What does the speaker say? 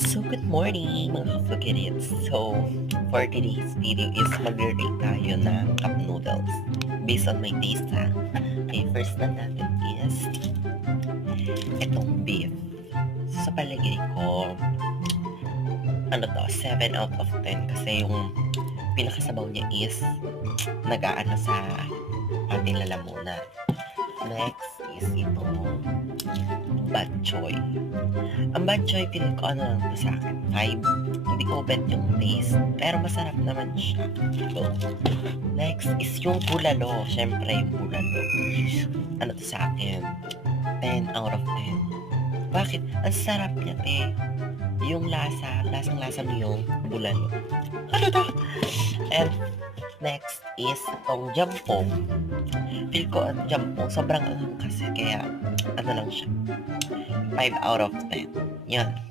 So, good morning mga ka-Fugitives. So, for today's video is mag-rate tayo ng cup noodles based on my taste ha. Okay, first na natin is itong beef. Sa palagay ko, 7 out of 10 kasi yung pinakasabaw niya is nag-aano sa ating lalamunan. Next is itong bad choy. Ang bad choy, feeling ko ano lang to sa akin, 5. Hindi ko bet yung taste, pero masarap naman siya. So, next is yung bulalo. Siyempre, yung bulalo. Ano to sa akin? 10 out of 10. Bakit? Ang sarap niya, te. Yung lasang-lasa mo yung bulalo. Ano to? And next is itong jampong. Feel ko ang jampong sobrang anghang kasi kaya ano lang siya. 5 out of 10. Yan.